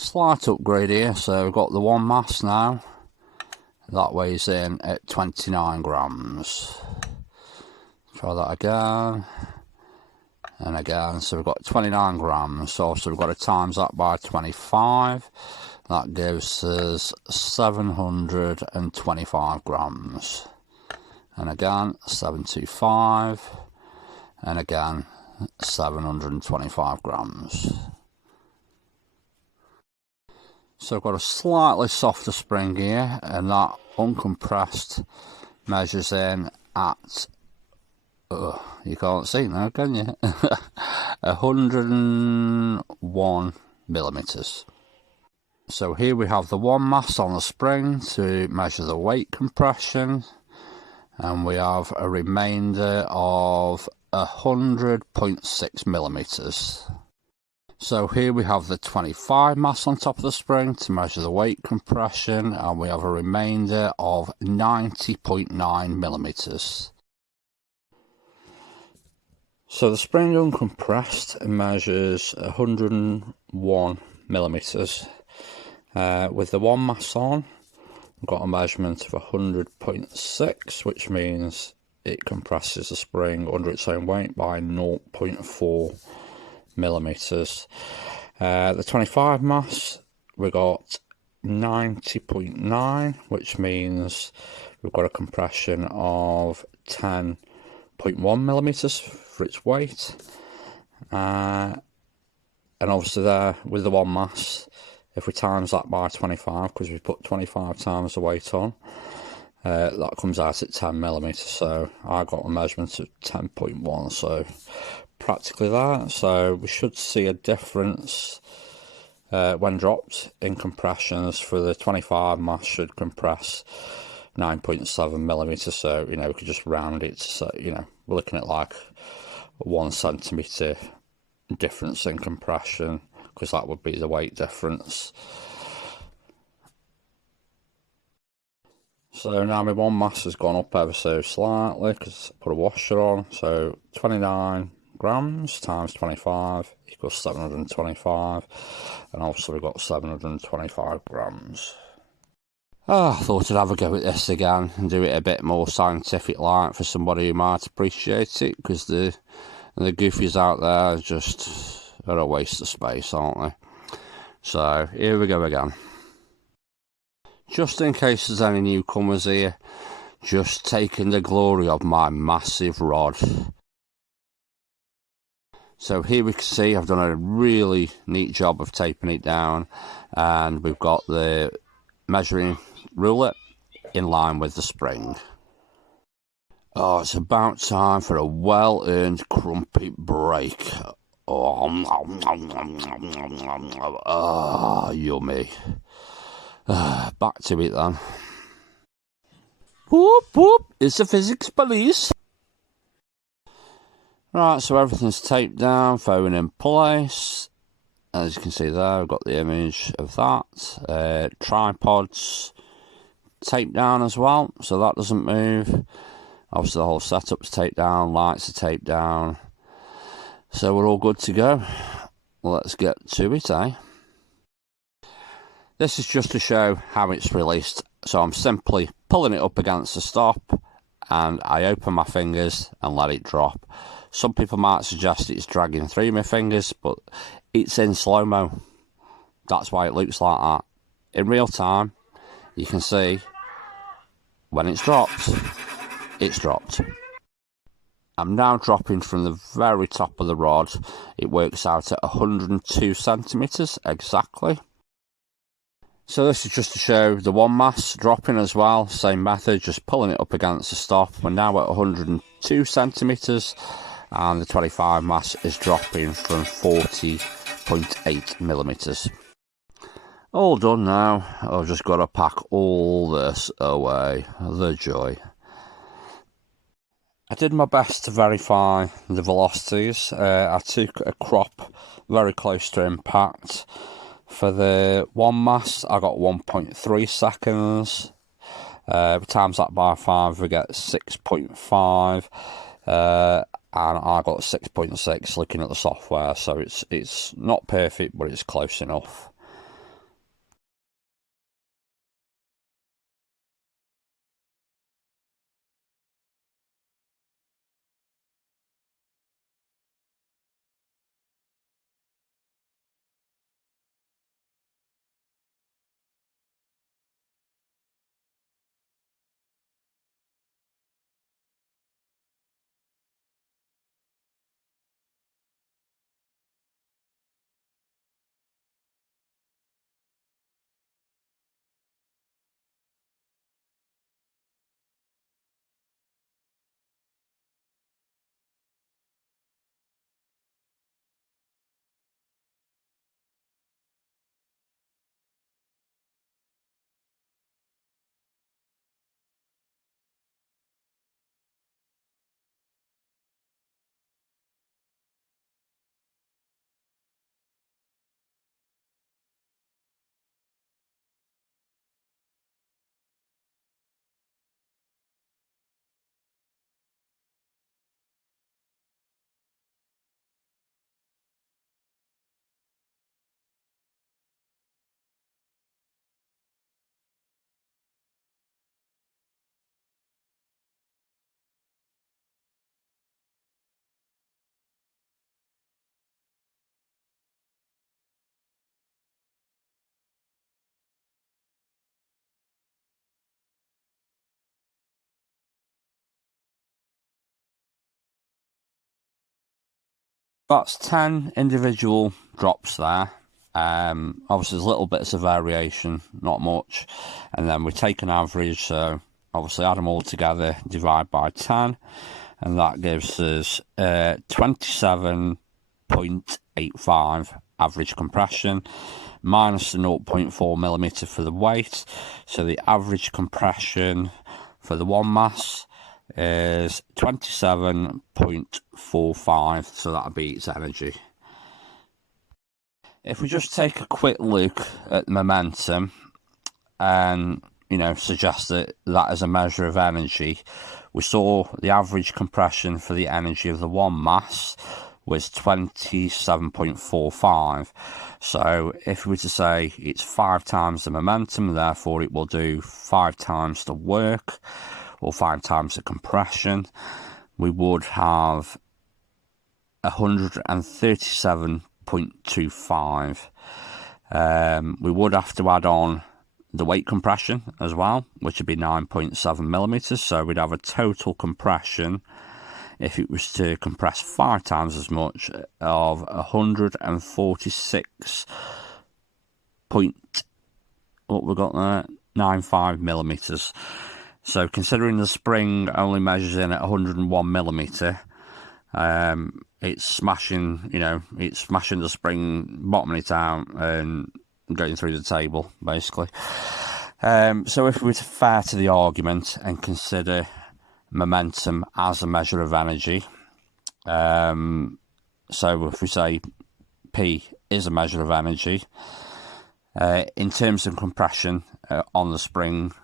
Slight upgrade here, so we've got the one mass now. That weighs in at 29 grams. Try that again. And again, so we've got 29 grams. So we've got to times that by 25. That gives us 725 grams. And again, 725. And again, 725 grams. So I've got a slightly softer spring here, and that uncompressed measures in at, you can't see now, can you? 101 millimeters. So here we have the one mass on the spring to measure the weight compression, and we have a remainder of 100.6 millimeters. So here we have the 25 mass on top of the spring to measure the weight compression, and we have a remainder of 90.9 millimeters. So the spring uncompressed measures 101 millimeters. With the one mass on, we've got a measurement of 100.6, which means it compresses the spring under its own weight by 0.4 millimeters. The 25 mass, we got 90.9, which means we've got a compression of 10.1 millimeters for its weight. And obviously there with the one mass, if we times that by 25, because we put 25 times the weight on, that comes out at 10 millimeters. So I got a measurement of 10.1, so practically that. So we should see a difference when dropped in compressions. For the 25 mass should compress 9.7 millimeters. So we could just round it. So we're looking at like 1 centimeter difference in compression, because that would be the weight difference. So now my one mass has gone up ever so slightly because I put a washer on. So 29 grams times 25 equals 725, and also we've got 725 grams. I thought I'd have a go at this again and do it a bit more scientific like for somebody who might appreciate it, because the goofies out there are just a waste of space, aren't they? So here we go again. Just in case there's any newcomers here, just taking the glory of my massive rod. So here we can see I've done a really neat job of taping it down, and we've got the measuring ruler in line with the spring. Oh, it's about time for a well-earned crumpet break. Oh, yummy. Back to it then. Whoop whoop, it's the physics police. Right, so everything's taped down, phone in place. As you can see there, I've got the image of that. Tripods taped down as well, so that doesn't move. Obviously the whole setup's taped down, lights are taped down. So we're all good to go. Let's get to it, eh? This is just to show how it's released. So I'm simply pulling it up against the stop, and I open my fingers and let it drop. Some people might suggest it's dragging through my fingers, but it's in slow-mo. That's why it looks like that. In real time, you can see when it's dropped, it's dropped. I'm now dropping from the very top of the rod. It works out at 102 centimeters exactly. So this is just to show the one mass dropping as well. Same method, just pulling it up against the stop. We're now at 102 centimeters, and the 25 mass is dropping from 40.8 millimeters. All done now. I've just got to pack all this away. The joy. I did my best to verify the velocities. I took a crop very close to impact. For the one mass, I got 1.3 seconds. Times that by 5, we get 6.5. And I got 6.6 looking at the software. So it's not perfect, but it's close enough. That's 10 individual drops there. Obviously there's little bits of variation, not much, and then we take an average, so obviously add them all together, divide by 10, and that gives us 27.85 average compression minus the 0.4 millimeter for the weight. So the average compression for the one mass is 27.45, so that'll be its energy. If we just take a quick look at momentum and suggest that as a measure of energy, we saw the average compression for the energy of the one mass was 27.45. So if we were to say it's 5 times the momentum, therefore it will do 5 times the work or 5 times the compression, we would have 137.25. We would have to add on the weight compression as well, which would be 9.7 millimeters. So we'd have a total compression, if it was to compress 5 times as much, of 146 what we got there, 95 millimeters. So considering the spring only measures in at 101 millimeter, it's smashing, it's smashing the spring, bottoming it out and going through the table, basically. So if we were to fair to the argument and consider momentum as a measure of energy, so if we say P is a measure of energy, in terms of compression on the spring,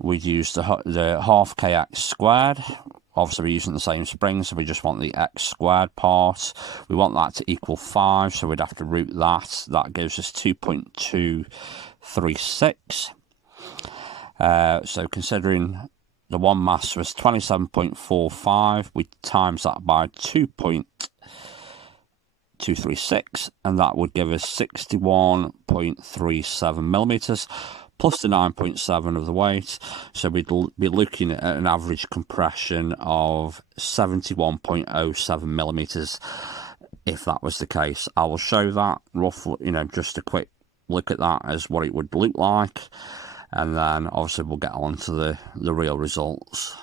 we'd use the half kx squared. Obviously we're using the same spring, so we just want the x squared part. We want that to equal 5, so we'd have to root that. That gives us 2.236. So considering the one mass was 27.45, we times that by 2.236, and that would give us 61.37 millimeters. Plus the 9.7 of the weight, so we'd be looking at an average compression of 71.07 millimeters if that was the case. I will show that roughly, just a quick look at that as what it would look like, and then obviously we'll get on to the real results.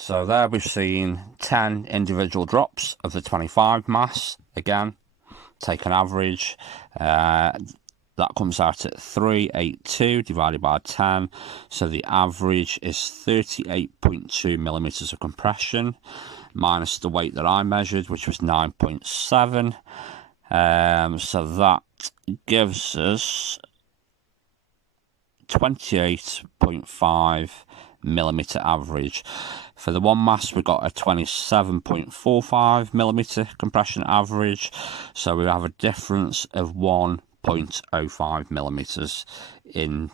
So there we've seen 10 individual drops of the 25 mass. Again, take an average. That comes out at 382 divided by 10. So the average is 38.2 millimeters of compression, minus the weight that I measured, which was 9.7. So that gives us 28.5 millimeter average. For the one mass, we got a 27.45 millimeter compression average. So we have a difference of 1.05 millimeters in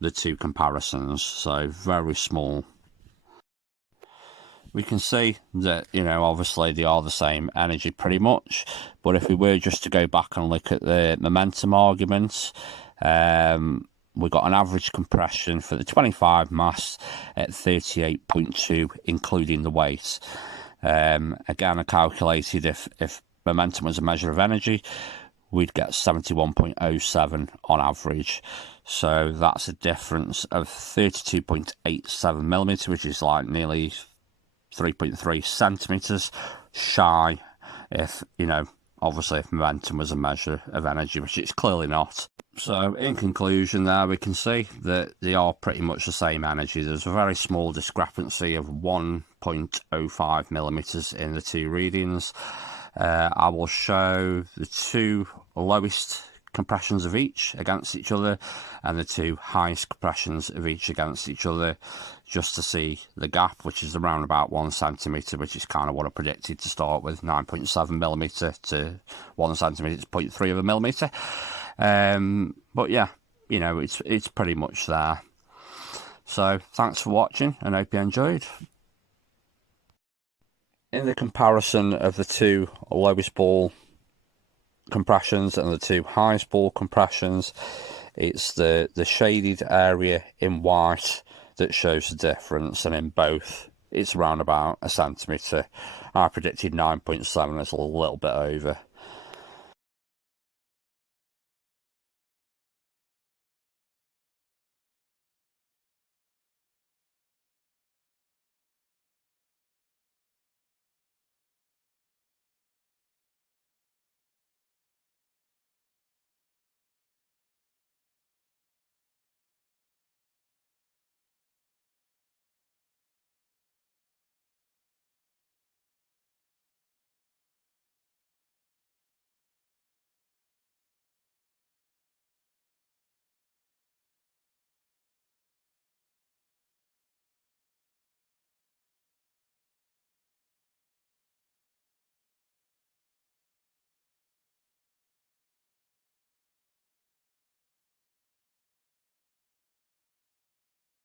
the two comparisons. So very small. We can see that, obviously they are the same energy pretty much. But if we were just to go back and look at the momentum arguments, we got an average compression for the 25 mass at 38.2, including the weight. Again, I calculated if momentum was a measure of energy, we'd get 71.07 on average. So that's a difference of 32.87 millimeters, which is like nearly 3.3 centimeters shy, if obviously if momentum was a measure of energy, which it's clearly not. So in conclusion, there we can see that they are pretty much the same energy. There's a very small discrepancy of 1.05 millimeters in the two readings. I will show the two lowest compressions of each against each other and the two highest compressions of each against each other, just to see the gap, which is around about 1 centimeter, which is kind of what I predicted to start with. 9.7 millimeter to 1 centimeter, it's 0.3 of a millimeter. But yeah, it's pretty much there. So thanks for watching, and I hope you enjoyed. In the comparison of the two lowest ball compressions and the two highest ball compressions, it's the shaded area in white that shows the difference, and in both it's around about 1 centimeter. I predicted 9.7, it's a little bit over.